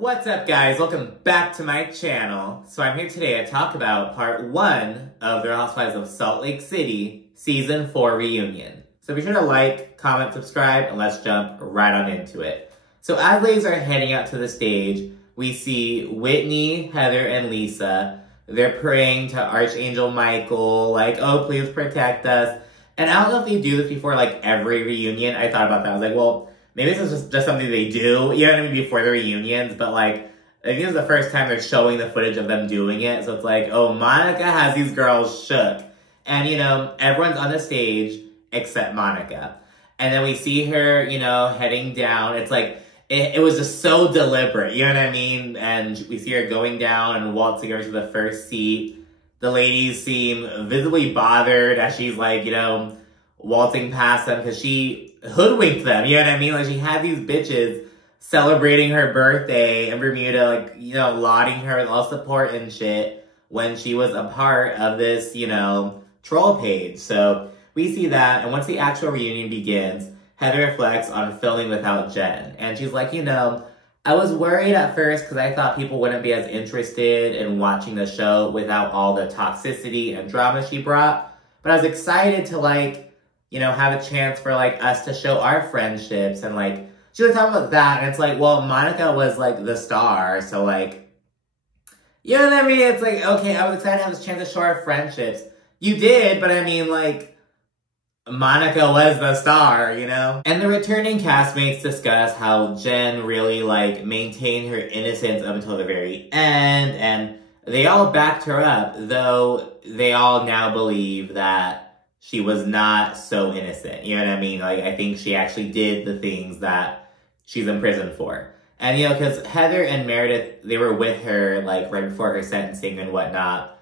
What's up, guys? Welcome back to my channel. So I'm here today to talk about part 1 of the Real Housewives of Salt Lake City Season 4 reunion. So be sure to like, comment, subscribe, and let's jump right on into it. So as ladies are heading out to the stage, we see Whitney, Heather, and Lisa. They're praying to Archangel Michael, like, oh, please protect us. And I don't know if they do this before, like, every reunion. I thought about that. I was like, well, maybe this is just something they do, you know what I mean, before the reunions, but like, I think this is the first time they're showing the footage of them doing it, so it's like, oh, Monica has these girls shook. And, you know, everyone's on the stage except Monica. And then we see her, you know, heading down. It's like, it was just so deliberate, you know what I mean? And we see her going down and waltzing over to the first seat. The ladies seem visibly bothered as she's like, you know, waltzing past them because she hoodwinked them, you know what I mean? Like, she had these bitches celebrating her birthday in Bermuda, like, you know, lauding her with all support and shit when she was a part of this, you know, troll page. So we see that, and once the actual reunion begins, Heather reflects on filming without Jen. And she's like, you know, I was worried at first because I thought people wouldn't be as interested in watching the show without all the toxicity and drama she brought. But I was excited to, like, you know, have a chance for, like, us to show our friendships. And, like, she was talking about that. And it's like, well, Monica was, like, the star. So, like, you know what I mean? It's like, okay, I was excited to have this chance to show our friendships. You did, but I mean, like, Monica was the star, you know? And the returning castmates discuss how Jen really, like, maintained her innocence up until the very end. And they all backed her up, though they all now believe that she was not so innocent, you know what I mean? Like, I think she actually did the things that she's in prison for. And, you know, because Heather and Meredith, they were with her, like, right before her sentencing and whatnot.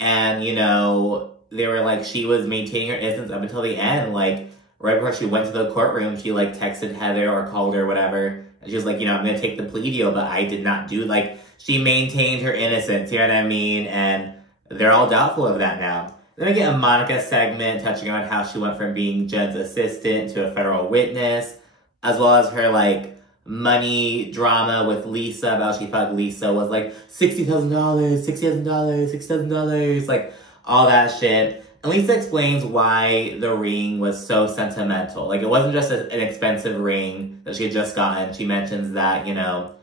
And, you know, they were like, she was maintaining her innocence up until the end. Like, right before she went to the courtroom, she, like, texted Heather or called her or whatever. And she was like, you know, I'm going to take the plea deal, but I did not do, like, she maintained her innocence, you know what I mean? And they're all doubtful of that now. Then we get a Monica segment touching on how she went from being Jen's assistant to a federal witness, as well as her, like, money drama with Lisa about she thought Lisa was, like, $60,000, $60,000, $60,000, like, all that shit. And Lisa explains why the ring was so sentimental. Like, it wasn't just an expensive ring that she had just gotten. She mentions that, you know,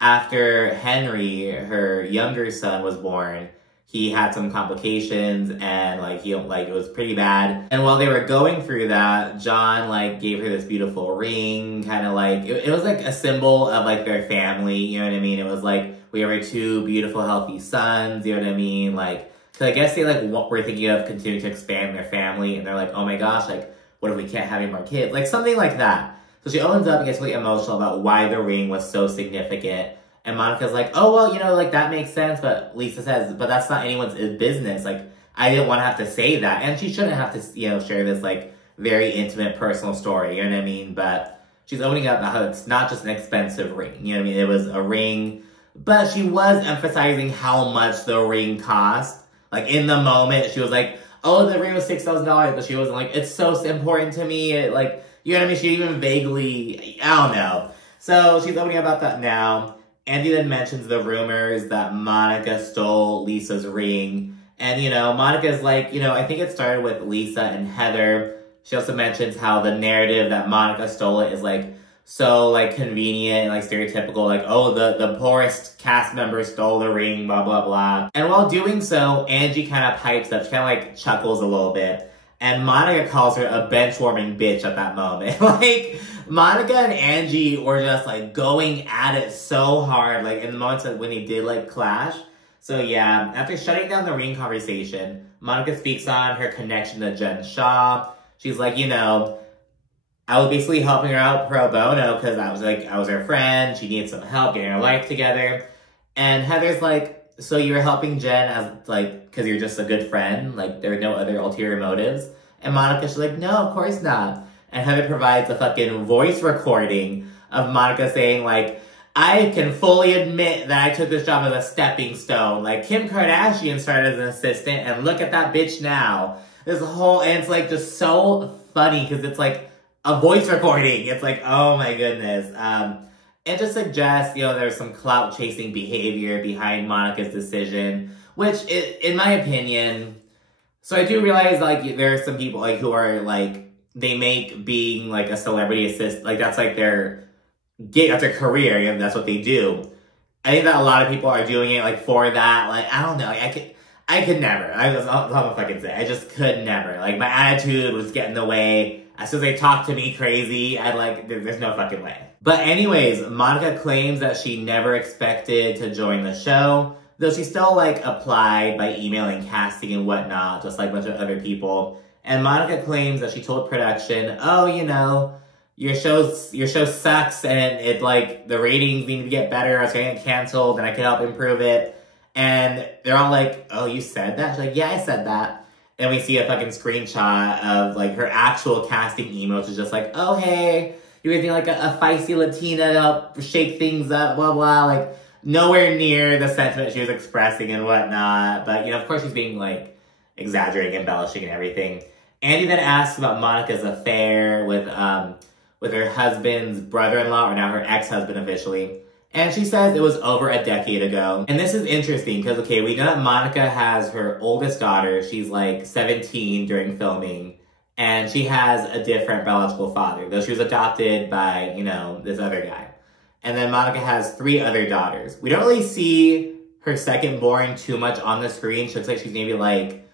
after Henry, her younger son, was born, he had some complications and, like, it was pretty bad. And while they were going through that, John, like, gave her this beautiful ring, kind of like, it was like a symbol of, like, their family, you know what I mean? It was like, we have our 2 beautiful, healthy sons, you know what I mean? Like, because I guess they, like, were thinking of continuing to expand their family, and they're like, oh my gosh, like, what if we can't have any more kids? Like, something like that. So she opens up and gets really emotional about why the ring was so significant. And Monica's like, oh, well, you know, like, that makes sense. But Lisa says, but that's not anyone's business. Like, I didn't want to have to say that. And she shouldn't have to, you know, share this, like, very intimate personal story. You know what I mean? But she's opening up about how it's not just an expensive ring. You know what I mean? It was a ring. But she was emphasizing how much the ring cost. Like, in the moment, she was like, oh, the ring was $6,000. But she wasn't like, it's so important to me. It, like, you know what I mean? She even vaguely, I don't know. So she's opening up about that now. Angie then mentions the rumors that Monica stole Lisa's ring. And, you know, Monica's like, you know, I think it started with Lisa and Heather. She also mentions how the narrative that Monica stole it is, like, so, like, convenient and, like, stereotypical. Like, oh, the poorest cast member stole the ring, blah, blah, blah. And while doing so, Angie kind of pipes up. She kind of, like, chuckles a little bit. And Monica calls her a bench-warming bitch at that moment. Like, Monica and Angie were just, like, going at it so hard, like, in the moments when they did, like, clash. So, yeah, after shutting down the ring conversation, Monica speaks on her connection to Jen Shaw. She's like, you know, I was basically helping her out pro bono because I was her friend. She needed some help getting her life together. And Heather's like, so you were helping Jen as, like, because you're just a good friend? Like, there were no other ulterior motives? And Monica's like, no, of course not. And Heather provides a fucking voice recording of Monica saying, like, I can fully admit that I took this job as a stepping stone. Like, Kim Kardashian started as an assistant, and look at that bitch now. This whole, and it's, like, just so funny, because it's, like, a voice recording. It's like, oh my goodness. It just suggests, you know, there's some clout-chasing behavior behind Monica's decision, which, in my opinion, so I do realize, like, there are some people, like, who are, like, they make being, like, a celebrity assistant, like, that's, like, that's their career, you know, that's what they do. I think that a lot of people are doing it, like, for that, like, I don't know, I could never, that's all I can say, I just could never, like, my attitude was getting in the way. As soon as they talk to me crazy, I'd like, there's no fucking way. But anyways, Monica claims that she never expected to join the show, though she still, like, applied by emailing casting and whatnot, just like a bunch of other people. And Monica claims that she told production, oh, you know, your show sucks and it, like, the ratings need to get better, or it's gonna get canceled, and I can help improve it. And they're all like, oh, you said that? She's like, yeah, I said that. And we see a fucking screenshot of, like, her actual casting email, which is just like, oh, hey, you guys need, like, a feisty Latina to help shake things up, blah, blah. Like, nowhere near the sentiment she was expressing and whatnot. But, you know, of course she's being, like, exaggerating, embellishing and everything. Andy then asks about Monica's affair with her husband's brother-in-law, or now her ex-husband officially. And she says it was over a decade ago. And this is interesting because, okay, we know that Monica has her oldest daughter. She's like 17 during filming. And she has a different biological father, though she was adopted by, you know, this other guy. And then Monica has 3 other daughters. We don't really see her second born too much on the screen. She looks like she's maybe like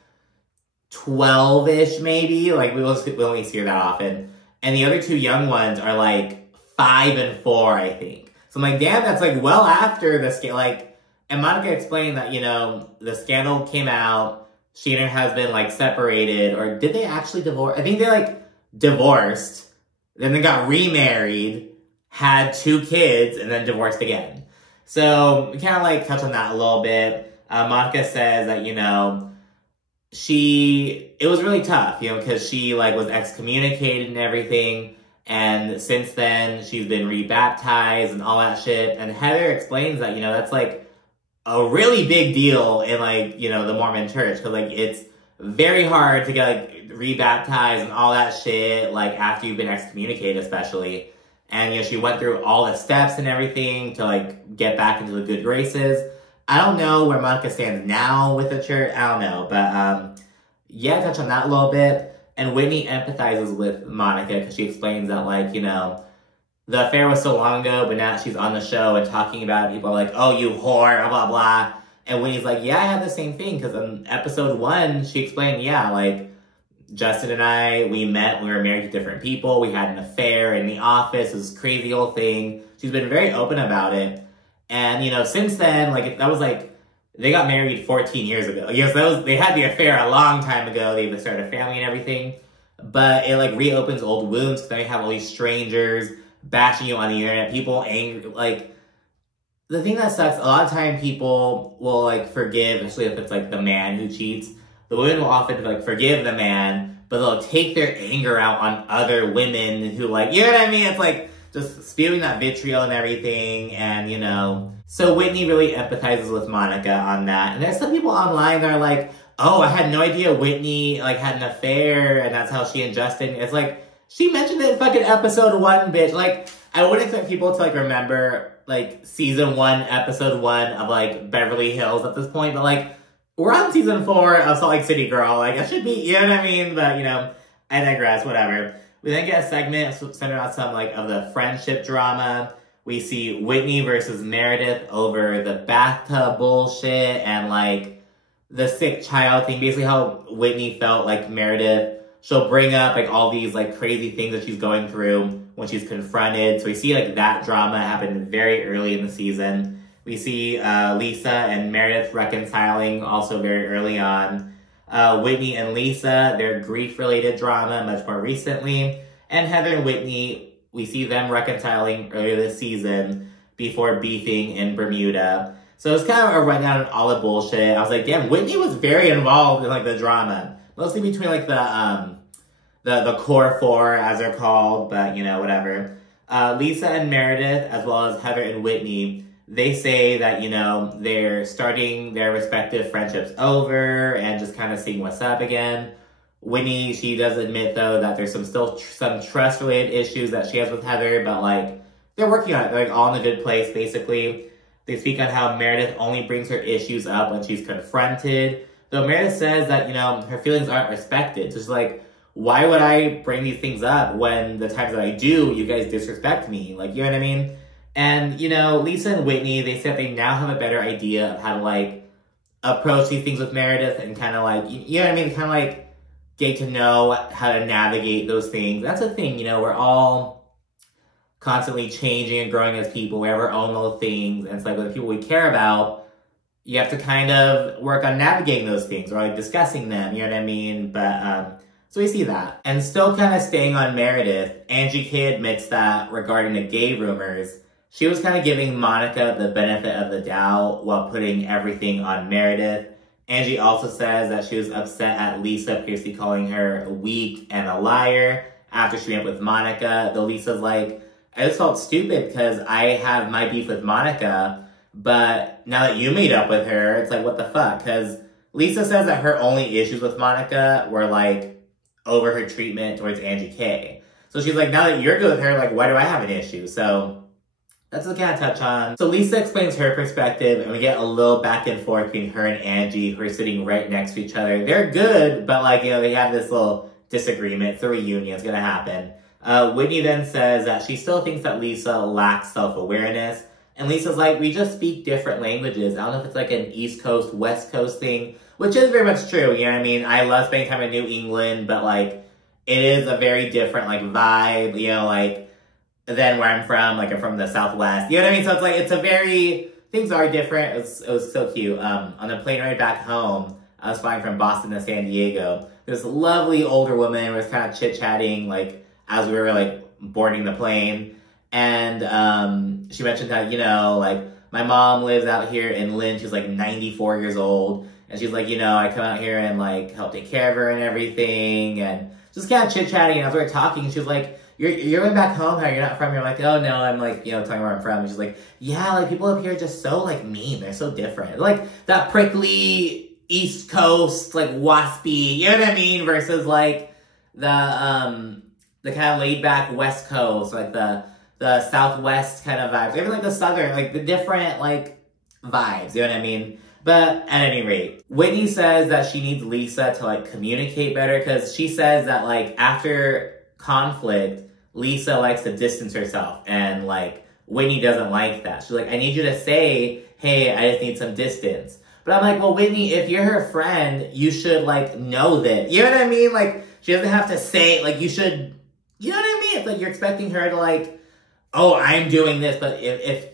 12-ish maybe. Like we only see her that often. And the other 2 young ones are like 5 and 4, I think. So I'm like, damn, that's like well after the scandal. Like, and Monica explained that, you know, the scandal came out, she and her husband like separated, or did they actually divorce? I think they like divorced, then they got remarried, had 2 kids, and then divorced again. So we kind of like touch on that a little bit. Monica says that, you know, it was really tough, you know, because she like was excommunicated and everything. And since then, she's been rebaptized and all that shit. And Heather explains that, you know, that's, like, a really big deal in, like, you know, the Mormon church. Because, like, it's very hard to get, like, rebaptized and all that shit, like, after you've been excommunicated, especially. And, you know, she went through all the steps and everything to, like, get back into the good graces. I don't know where Monica stands now with the church. I don't know. But, yeah, touch on that a little bit. And Whitney empathizes with Monica because she explains that, like, you know, the affair was so long ago, but now she's on the show and talking about it. People are like, oh, you whore, blah, blah, blah. And Whitney's like, yeah, I had the same thing. Because in episode 1, she explained, yeah, like, Justin and I, we met, we were married to different people. We had an affair in the office. It was this crazy old thing. She's been very open about it. And, you know, since then, like, that was, like, they got married 14 years ago. Yes, they had the affair a long time ago. They even started a family and everything. But it, like, reopens old wounds because then you have all these strangers bashing you on the internet. People angry. Like, the thing that sucks, a lot of time people will, like, forgive, especially if it's, like, the man who cheats. The women will often, like, forgive the man, but they'll take their anger out on other women who, like, you know what I mean? It's, like, just spewing that vitriol and everything, and, you know. So Whitney really empathizes with Monica on that. And there's some people online that are like, oh, I had no idea Whitney, like, had an affair, and that's how she and Justin. It's like, she mentioned it in fucking episode 1, bitch. Like, I wouldn't expect people to, like, remember, like, season 1, episode 1 of, like, Beverly Hills at this point. But, like, we're on season 4 of Salt Lake City, girl. Like, it should be, you know what I mean? But, you know, I digress, whatever. We then get a segment centered on some, like, of the friendship drama. We see Whitney versus Meredith over the bathtub bullshit and, like, the sick child thing. Basically how Whitney felt like Meredith. She'll bring up, like, all these, like, crazy things that she's going through when she's confronted. So we see, like, that drama happen very early in the season. We see Lisa and Meredith reconciling also very early on. Whitney and Lisa, their grief-related drama much more recently. And Heather and Whitney, we see them reconciling earlier this season before beefing in Bermuda. So it's kind of a rundown of all the bullshit. I was like, damn, Whitney was very involved in, like, the drama. Mostly between, like, the core 4, as they're called, but, you know, whatever. Lisa and Meredith, as well as Heather and Whitney, they say that, you know, they're starting their respective friendships over and just kind of seeing what's up again. Whitney, she does admit, though, that there's some trust-related issues that she has with Heather, but, like, they're working on it. They're like all in a good place, basically. They speak on how Meredith only brings her issues up when she's confronted. Though Meredith says that, you know, her feelings aren't respected. So she's like, why would I bring these things up when the times that I do, you guys disrespect me? Like, you know what I mean? And, you know, Lisa and Whitney, they said they now have a better idea of how to, like, approach these things with Meredith and kind of, like, you know what I mean? Kind of, like, get to know how to navigate those things. That's the thing, you know, we're all constantly changing and growing as people. We have our own little things. And it's like with the people we care about, you have to kind of work on navigating those things or, like, discussing them, you know what I mean? But, so we see that. And still kind of staying on Meredith, Angie K admits that regarding the gay rumors, she was kind of giving Monica the benefit of the doubt while putting everything on Meredith. Angie also says that she was upset at Lisa previously calling her weak and a liar after she met with Monica. Though Lisa's like, I just felt stupid because I have my beef with Monica, but now that you made up with her, it's like, what the fuck? Because Lisa says that her only issues with Monica were, like, over her treatment towards Angie K. So she's like, now that you're good with her, like, why do I have an issue? So that's what I kind of touch on. So Lisa explains her perspective, and we get a little back and forth between her and Angie, who are sitting right next to each other. They're good, but, like, you know, they have this little disagreement. It's a reunion. It's going to happen. Whitney then says that she still thinks that Lisa lacks self-awareness. And Lisa's like, we just speak different languages. I don't know if it's like an East Coast, West Coast thing, which is very much true, you know what I mean? I love spending time in New England, but, like, it is a very different, like, vibe, you know, like, than where I'm from. Like, I'm from the Southwest, you know what I mean? So it's like, it's a very, things are different. It was so cute. On the plane ride back home, I was flying from Boston to San Diego. This lovely older woman was kind of chit-chatting, like, as we were, like, boarding the plane. And she mentioned that, you know, like, my mom lives out here in Lynn. She's, like, 94 years old. And she's like, you know, I come out here and, like, help take care of her and everything. And just kind of chit-chatting. And as we were talking, she was like, you're going back home, how you're not from here? I'm like, oh, no, I'm, like, you know, telling where I'm from. And she's like, yeah, like, people up here are just so, like, mean. They're so different. Like, that prickly East Coast, like, waspy, you know what I mean? Versus, like, the kind of laid-back West Coast, like, the Southwest kind of vibes. Even, like, the Southern, like, the different, like, vibes, you know what I mean? But at any rate, Whitney says that she needs Lisa to, like, communicate better, because she says that, like, after conflict, Lisa likes to distance herself, and, like, Whitney doesn't like that. She's like, I need you to say, hey, I just need some distance. But I'm like, well, Whitney, if you're her friend, you should, like, know that. You know what I mean? Like, she doesn't have to say, like, you should, you know what I mean? It's like you're expecting her to, like, oh, I'm doing this, but if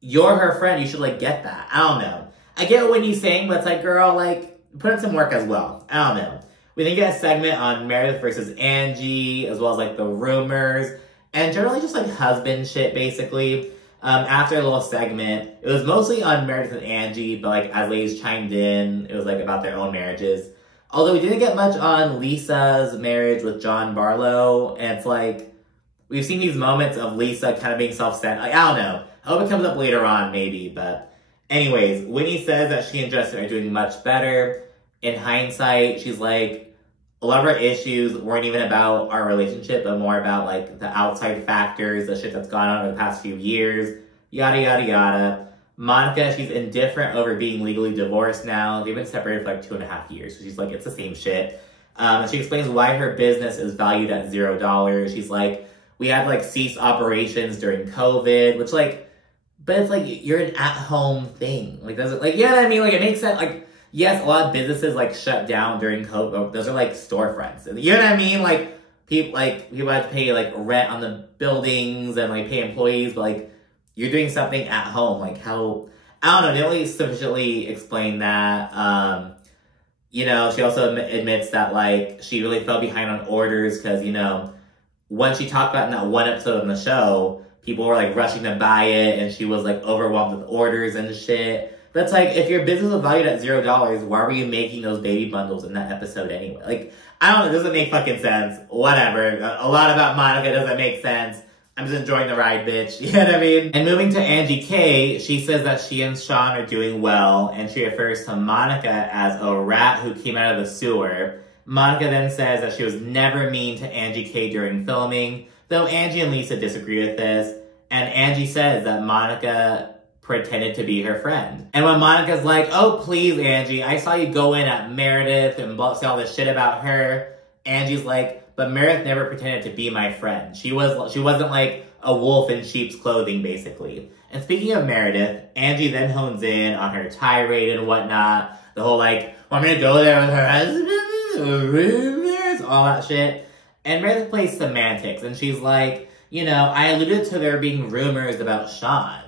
you're her friend, you should, like, get that. I don't know. I get what Whitney's saying, but it's like, girl, like, put in some work as well. I don't know. We then get a segment on Meredith versus Angie, as well as, like, the rumors, and generally just, like, husband shit, basically. After a little segment, it was mostly on Meredith and Angie, but, like, as ladies chimed in, it was, like, about their own marriages. Although we didn't get much on Lisa's marriage with John Barlow, and it's like, we've seen these moments of Lisa kind of being self-centered. Like, I don't know. I hope it comes up later on, maybe, but anyways, Whitney says that she and Justin are doing much better. In hindsight, she's like, a lot of our issues weren't even about our relationship, but more about, like, the outside factors, the shit that's gone on over the past few years, yada, yada, yada. Monica, she's indifferent over being legally divorced now. They've been separated for, like, 2.5 years. So she's like, it's the same shit. She explains why her business is valued at $0. She's like, we had, like, cease operations during COVID, which, like, but it's like, you're an at-home thing. Like, does it, like, you know what I mean? Like, it makes sense. Like, yes, a lot of businesses, like, shut down during COVID. Those are, like, storefronts. You know what I mean? Like, people have to pay, like, rent on the buildings and, like, pay employees, but, like, you're doing something at home. Like, how, I don't know, they don't really sufficiently explain that. You know, she also admits that, like, she really fell behind on orders because, you know, when she talked about in that one episode on the show, people were, like, rushing to buy it, and she was, like, overwhelmed with orders and shit. But it's like, if your business was valued at $0, why were you making those baby bundles in that episode anyway? Like, I don't know, it doesn't make fucking sense. Whatever. A lot about Monica doesn't make sense. I'm just enjoying the ride, bitch. You know what I mean? And moving to Angie K, she says that she and Sean are doing well, and she refers to Monica as a rat who came out of the sewer. Monica then says that she was never mean to Angie K during filming, though Angie and Lisa disagree with this. And Angie says that Monica pretended to be her friend. And when Monica's like, oh, please, Angie, I saw you go in at Meredith and say all this shit about her. Angie's like, but Meredith never pretended to be my friend. She wasn't like a wolf in sheep's clothing, basically. And speaking of Meredith, Angie then hones in on her tirade and whatnot. The whole like, want me to go there with her husband? Rumors? All that shit. And Meredith plays semantics, and she's like, you know, I alluded to there being rumors about Sean,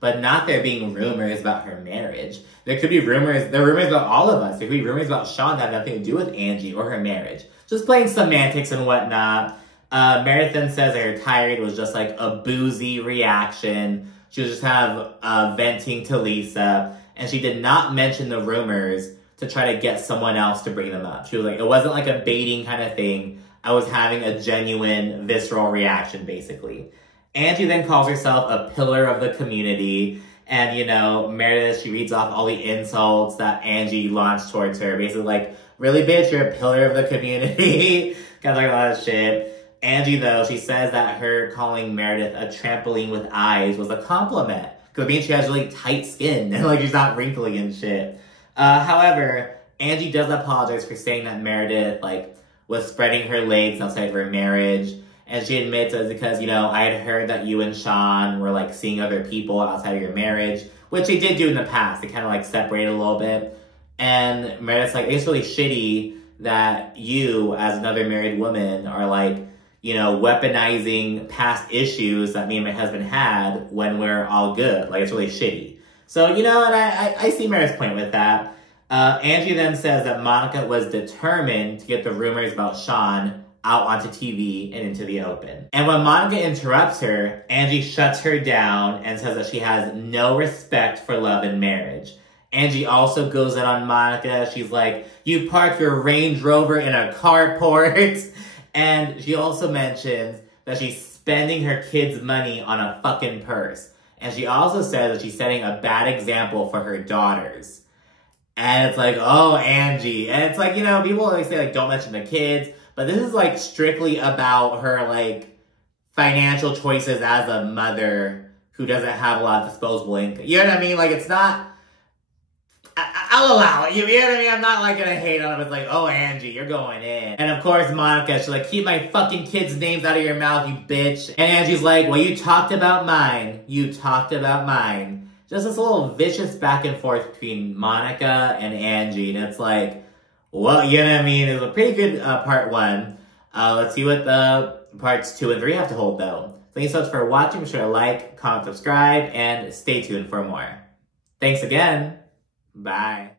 but not there being rumors about her marriage. There could be rumors, there are rumors about all of us. There could be rumors about Sean that have nothing to do with Angie or her marriage. Just playing semantics and whatnot. Meredith then says that her tirade was just like a boozy reaction. She was just kind of venting to Lisa, and she did not mention the rumors to try to get someone else to bring them up. She was like, it wasn't like a baiting kind of thing. I was having a genuine, visceral reaction, basically. Angie then calls herself a pillar of the community. And, you know, Meredith, she reads off all the insults that Angie launched towards her. Basically like, really, bitch, you're a pillar of the community. Kind of like a lot of shit. Angie, though, she says that her calling Meredith a trampoline with eyes was a compliment. Because it means she has really tight skin and, like, she's not wrinkly and shit. However, Angie does apologize for saying that Meredith, like, was spreading her legs outside of her marriage. And she admits it was because, you know, I had heard that you and Sean were, like, seeing other people outside of your marriage, which they did do in the past. They kind of, like, separated a little bit. And Meredith's like, it's really shitty that you, as another married woman, are, like, you know, weaponizing past issues that me and my husband had when we're all good. Like, it's really shitty. So, you know, and I see Meredith's point with that. Angie then says that Monica was determined to get the rumors about Sean out onto TV and into the open. And when Monica interrupts her, Angie shuts her down and says that she has no respect for love and marriage. Angie also goes in on Monica. She's like, you park your Range Rover in a carport. And she also mentions that she's spending her kids' money on a fucking purse. And she also says that she's setting a bad example for her daughters. And it's like, oh, Angie. And it's like, you know, people always say, like, don't mention the kids. But this is, like, strictly about her, like, financial choices as a mother who doesn't have a lot of disposable income. You know what I mean? Like, it's not... I'll allow it. You know what I mean? I'm not, like, gonna hate on it. It's like, oh, Angie, you're going in. And, of course, Monica, she's like, keep my fucking kids' names out of your mouth, you bitch. And Angie's like, well, you talked about mine. You talked about mine. Just this little vicious back and forth between Monica and Angie. And it's like, well, you know what I mean? It was a pretty good part one. Let's see what the parts 2 and 3 have to hold, though. Thank you so much for watching. Be sure to like, comment, subscribe, and stay tuned for more. Thanks again. Bye.